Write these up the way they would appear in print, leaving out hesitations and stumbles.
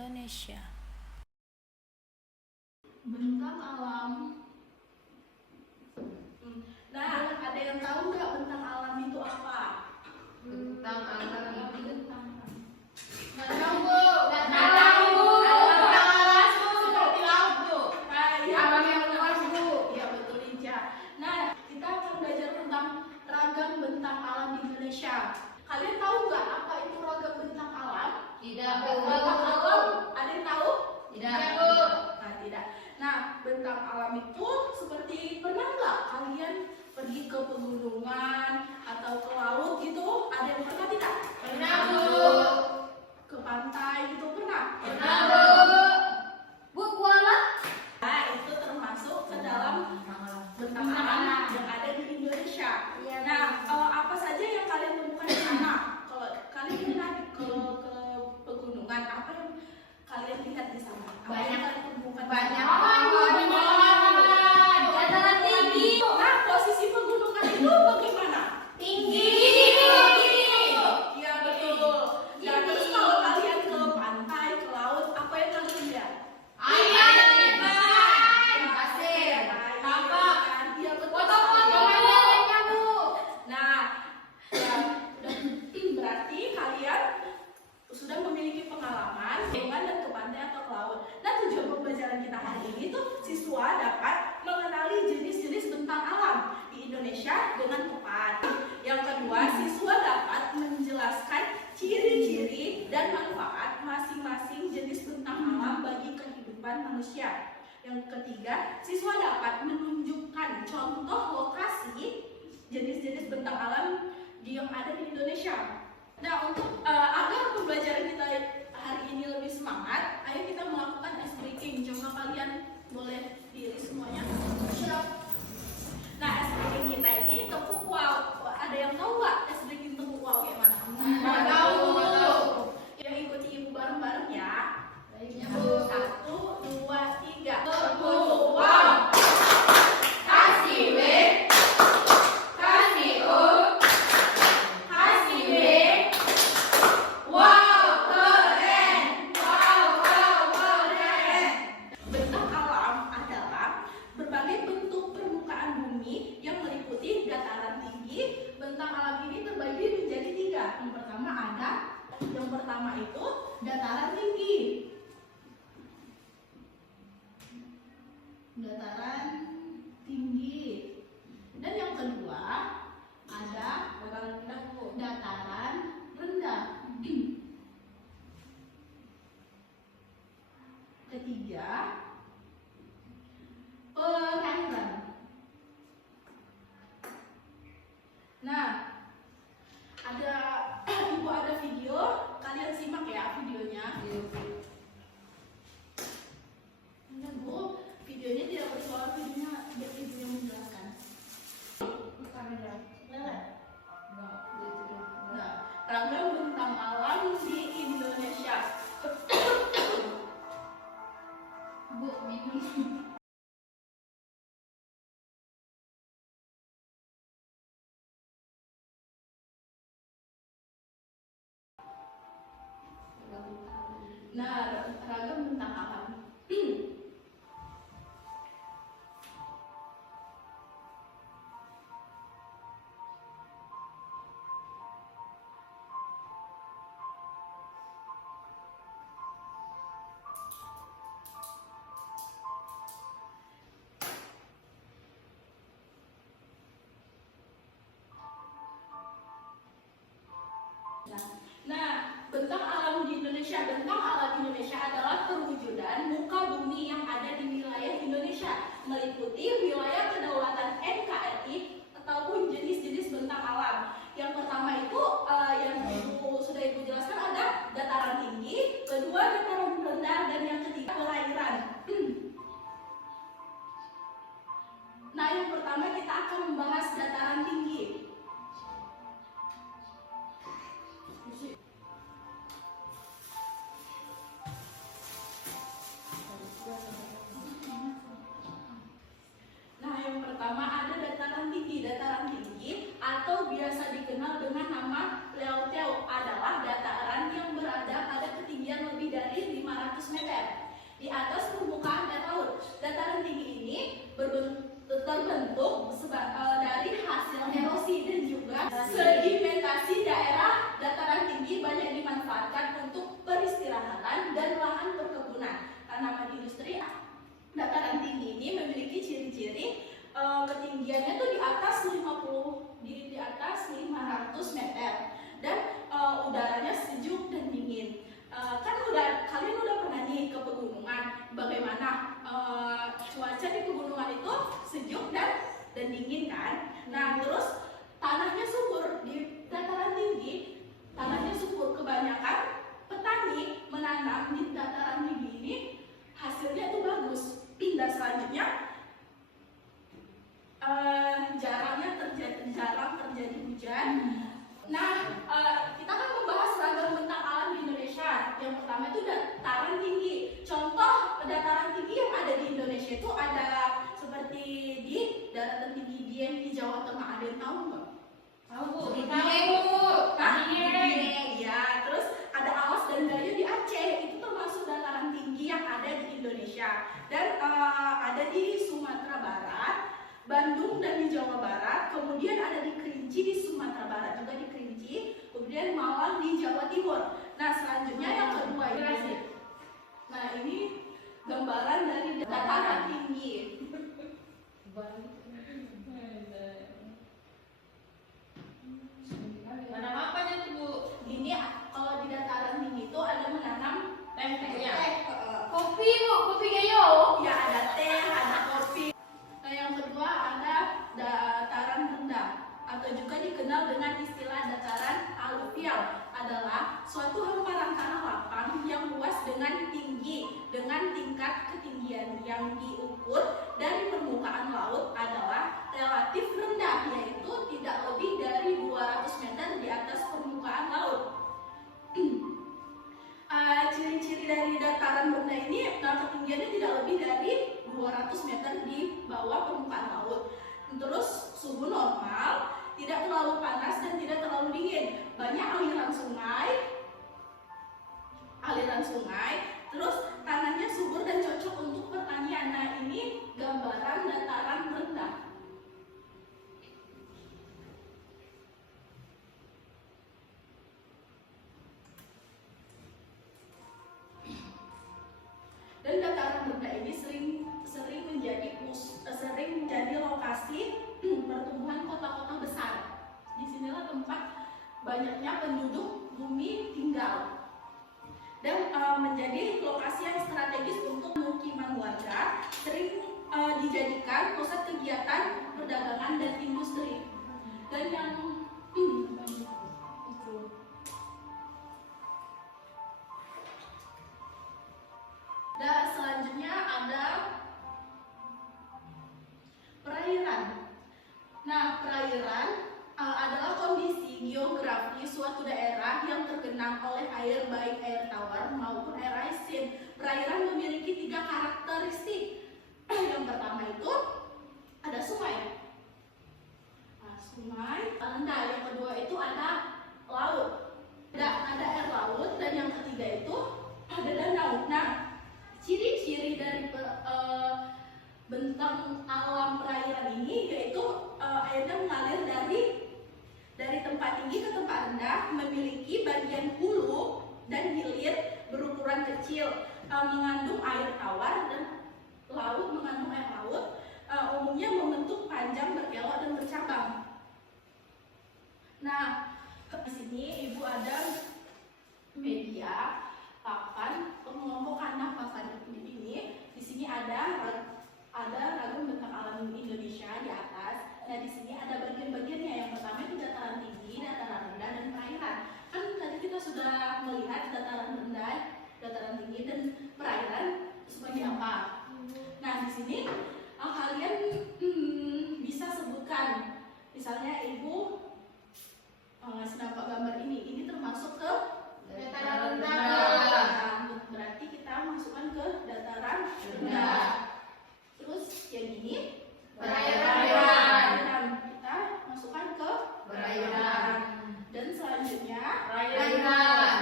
Indonesia. Bentang alam. Nah, ada yang tahu nggak bentang alam itu apa? Bentang alam itu Nggak tahu, Bu. nggak tahu. Bentang alam Seperti laut, Bu. ya, Alam yang luas, Bu. ya betul, Inca. Nah, kita akan belajar tentang ragam bentang alam di Indonesia. Kalian tahu nggak apa itu ragam bentang alam? Tidak, Bu. Bentang alam, ada yang tahu? Tidak, Bu. Nah, tidak. Nah, bentang alam itu seperti, pernah nggak kalian pergi ke pegunungan atau ke laut gitu? Ada yang pernah tidak? Pernah, Bu. Ke pantai gitu pernah? Pernah, Bu. Bu, kuala? Nah, itu termasuk ke dalam bentang alam yang ada di Indonesia. Nah, apa saja yang kalian temukan di sana? Kalau kalian pernah ke pegunungan, apa yang kalian lihat di sana? Apa yang Banyak. kalian temukan? Banyak. Dataran tinggi. Nah, posisi pegunungan itu bagaimana? Tinggi. Iya, betul. Nah, terus kalau kalian ke pantai, ke laut, apa yang kalian lihat? Air, pasir, tambak. Iya, betul. Foto-foto mainannya, Bu. Nah, ya, berarti kalian sudah memiliki pengalaman dengan dan ke pantai atau ke laut. Nah, tujuan pembelajaran kita hari ini tuh siswa dapat mengenali jenis-jenis bentang alam di Indonesia dengan tepat. Yang kedua, siswa dapat menjelaskan ciri-ciri dan manfaat masing-masing jenis bentang alam bagi kehidupan manusia. Yang ketiga, siswa dapat menunjukkan contoh lokasi jenis-jenis bentang alam yang ada di Indonesia. Nah, untuk agar pembelajaran kita hari ini lebih semangat, ayo kita melakukan ice breaking. Coba kalian boleh diri semuanya. Nah, ice breaking kita ini tepuk wow. Ada yang tahu nggak ice breaking tepuk wow kayak mana? Nggak tahu. Yang ikuti ibu bareng-bareng ya. Baiknya, Bu. 1, 2, 3. Tepuk wow. Kasih B. Kasih O. Kasih B. Wow, keren. Wow, keren. Bentang alam adalah berbagai bentuk permukaan bumi yang meliputi dataran tinggi. Bentang alam ini terbagi menjadi 3. Yang pertama itu dataran tinggi. Dataran tinggi. Dan yang kedua ada Dataran rendah, Bu. dataran rendah. Ketiga, perairan. Nah, ibu ada video, kalian simak ya videonya. Nah, Bu, videonya tidak bersuara, videonya biar ibu yang menjelaskan. Lele. Nah, ragam bentang alam di Indonesia. Bu, minum. Nah, ragam bentang alam. Nah, bentang alam di Indonesia. Bentang alam Indonesia adalah perwujudan muka bumi yang ada di wilayah Indonesia, meliputi wilayah kedaulatan NKRI ataupun jenis-jenis bentang alam. Yang pertama itu yang sudah ibu jelaskan ada dataran tinggi, kedua dataran rendah, dan yang ketiga perairan. Nah, yang pertama kita akan membahas dataran tinggi. Nah, yang pertama ada dataran tinggi. Dataran tinggi atau biasa dikenal dengan nama Leoteo adalah dataran yang berada pada ketinggian lebih dari 500 di atas permukaan air laut. Dataran tinggi ini terbentuk dari hasil erosi dan juga sedimentasi. Daerah dataran tinggi banyak dimanfaatkan untuk peristirahatan dan lahan perkebunan. Tanaman industri dataran tinggi ini memiliki ciri-ciri ketinggiannya tuh di atas 500 meter dan udaranya sejuk dan dingin. Kalian udah pernah nih ke pegunungan, bagaimana cuaca di pegunungan itu sejuk dan dingin kan? Nah, terus tanahnya subur. Di dataran tinggi tanahnya subur, kebanyakan petani menanam di dataran tinggi ini hasilnya itu bagus. Dan selanjutnya jarang terjadi hujan. Nah, kita kan membahas ragam bentang alam di Indonesia. Yang pertama itu dataran tinggi. Contoh dataran tinggi yang ada di Indonesia itu ada seperti di dataran tinggi Dieng di Jawa Tengah. Ada yang tahu nggak? Tahu Bu. Ya. Terus ada Alas dan Gayo di Aceh. Itu termasuk dataran tinggi yang ada di Indonesia. Dan ada di Sumatera Barat, Bandung dan di Jawa Barat, kemudian ada di Kerinci di Sumatera Barat, juga di Kerinci, kemudian Malang di Jawa Timur. Nah, selanjutnya yang kedua ini. Nah, ini gambaran dari dataran tinggi. Menanam apa aja tuh Bu? Ini kalau di dataran tinggi itu ada menanam Teh. kopi Bu, kopi gayo. Ya, ada teh, ada kopi. Nah, yang kedua ada dataran rendah atau juga dikenal dengan istilah dataran aluvial, adalah suatu hamparan tanah lapang yang luas dengan tingkat ketinggian yang diukur dari permukaan laut adalah relatif rendah, yaitu tidak lebih dari 200 meter di atas permukaan laut. Ciri-ciri dari dataran rendah ini, ketinggiannya tidak lebih dari 200 meter di bawah permukaan laut. Terus suhu normal, tidak terlalu panas dan tidak terlalu dingin. Banyak aliran sungai, terus tanahnya subur dan cocok untuk pertanian. Nah, ini gambaran dataran rendah. Dan dataran rendah ini sering menjadi lokasi pertumbuhan kota-kota besar. Disinilah tempat banyaknya penduduk bumi tinggal dan menjadi lokasi yang strategis untuk pemukiman warga. Sering dijadikan pusat kegiatan perdagangan dan industri. Dan yang dan selanjutnya ada perairan. Nah, perairan adalah kondisi geografi suatu daerah yang tergenang oleh air, baik air tawar maupun air asin. Perairan memiliki 3 karakteristik. Yang pertama itu ada sungai. Nah, sungai rendah. Yang kedua itu ada laut. Ada air laut, dan yang ketiga itu ada danau. Nah, ciri-ciri dari bentang alam perairan ini yaitu airnya mengalir dari tempat tinggi ke tempat rendah, memiliki bagian hulu dan hilir berukuran kecil, mengandung air tawar, dan laut mengandung air laut, umumnya membentuk panjang, berkelok dan bercabang. Nah, di sini Ibu ada media papan pengelompokan. Nah, papan ini di sini ada ragam bentang alam Indonesia di atas. Nah, di sini ada bagian-bagiannya. Yang pertama itu dataran tinggi, dataran rendah, dan perairan. Kan tadi kita sudah melihat dataran rendah, dataran tinggi, dan perairan sebagai apa. Nah, di sini kalian bisa sebutkan. Misalnya Ibu ngasih nampak gambar ini termasuk ke Dataran rendah. Nah, berarti kita masukkan ke dataran rendah. Terus yang ini Perairan. kita masukkan ke Perairan. Dan selanjutnya Perairan.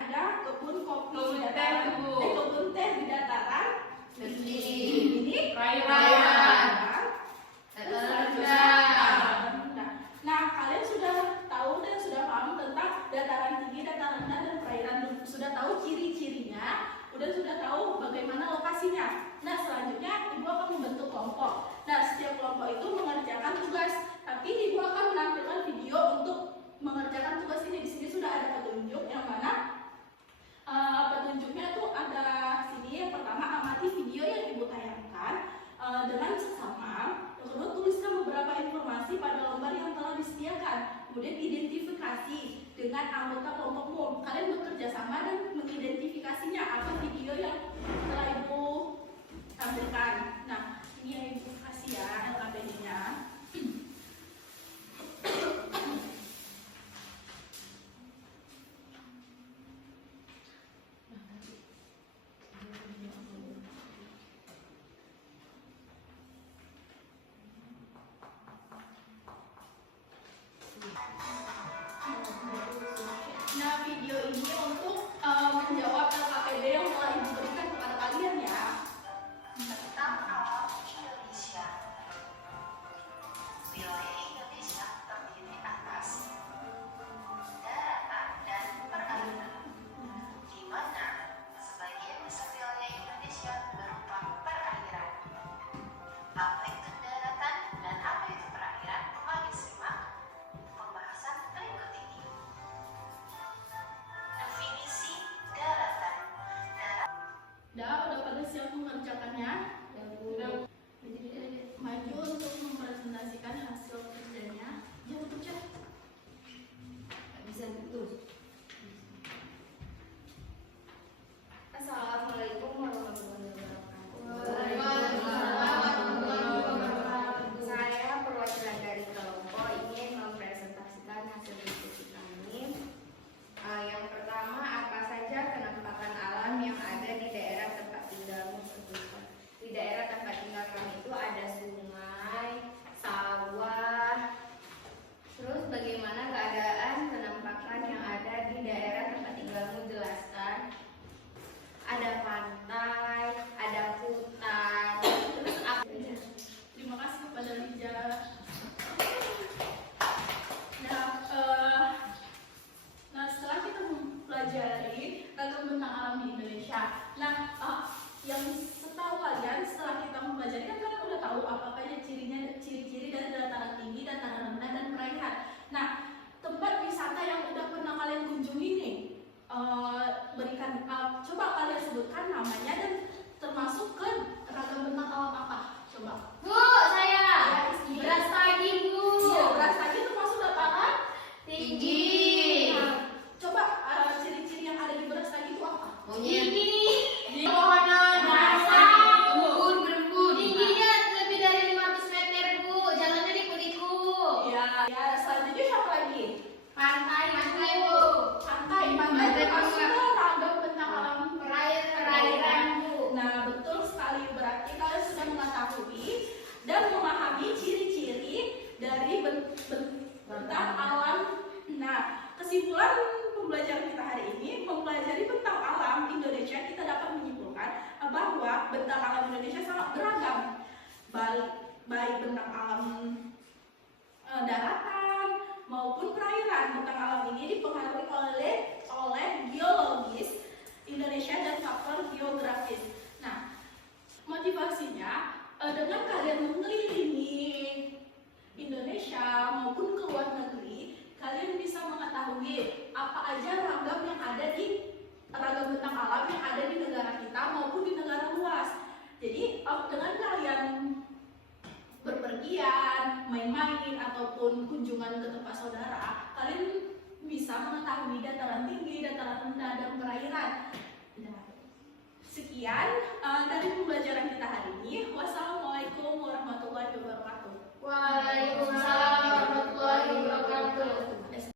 ada kebun kopi, Kebun teh, Bu. kebun teh di informasinya. Nah, selanjutnya Ibu akan membentuk kelompok. Nah, setiap kelompok itu mengerjakan tugas, tapi Ibu akan menampilkan video untuk mengerjakan tugas ini. Di sini sudah ada petunjuk yang mana petunjuknya tuh ada sini. Yang pertama, amati video yang Ibu tayangkan dengan seksama. Yang kedua, tuliskan beberapa informasi pada lembar yang telah disediakan. Kemudian identifikasi dengan anggota kelompokmu. Kalian bekerja sama dan mengidentifikasinya apa video yang telah Ibu tampilkan. Nah, ini yang Ibu kasih ya LKPD-nya. Nah, video ini untuk menjawab LKPD yang telah Ibu berikan kepada kalian ya. Tentang alam Indonesia. Wilayah Indonesia terdiri atas daratan dan perairan, di mana sebagian besar wilayah Indonesia berupa perairan. Apa itu daratan dan apa itu perairan? Mari simak pembahasan berikut ini. Definisi daratan. Udah pada siap mengerjakannya? Maju untuk mempresentasikan hasil kerjanya. Jangan tutup chat. Bisa tutup. Assalamualaikum warahmatullahi Waalaikumsalam. Saya perwakilan dari kelompok ingin mempresentasikan hasil diskusi kami. Yang pertama, apa saja penampakan alam yang ada di daerah tempat tinggalmu? Di daerah tempat tinggal kami itu ada sungai, sawah. Terus bagaimana keadaan penampakan yang ada di daerah tempat tinggalmu? Jelaskan. Ada pantai, ada hutan. Terus apa? Terima kasih kepada Lija. Nah, setelah kita mempelajari ragam bentang alam di Indonesia, yang setahu kalian setelah kita mempelajari kan kalian udah tahu apa aja ciri-ciri dari dataran tinggi, dataran rendah, dan perairan. Nah, tempat wisata yang udah pernah kalian kunjungi nih, coba kalian sebutkan namanya dan termasuk ke ragam bentang alam apa? Coba. Bu, saya beras pagi, Bu. Iya, beras tadi termasuk dataran Tinggi. Nah, coba ciri-ciri yang ada di beras tadi itu apa? Monyet. Tinggi. Pohonan. Basah. Berembun. Tingginya lebih dari 500 meter, Bu. Jalannya liku-liku. Ya, selanjutnya siapa lagi? Pantai, Bu. Pantai Pantai termasuk apa? ke ragam bentang alam. Perairan, Bu. Nah, betul sekali, berarti kalian sudah mengetahui dan memahami ciri-ciri dari bentang alam. Nah, kesimpulan pembelajaran kita hari ini mempelajari bentang alam Indonesia, kita dapat menyimpulkan bahwa bentang alam Indonesia sangat beragam, baik bentang alam daratan maupun perairan. Bentang alam ini dipengaruhi oleh geologis Indonesia dan faktor geografis. Nah, motivasinya dengan kalian mengelilingi Indonesia maupun ke luar negeri, kalian bisa mengetahui apa aja ragam yang ada di ragam bentang alam yang ada di negara kita maupun di negara luas. Jadi dengan kalian berpergian, main-main ataupun kunjungan ke tempat saudara, kalian bisa mengetahui dataran tinggi, dataran rendah, dan perairan. Nah, sekian dari pembelajaran kita hari ini.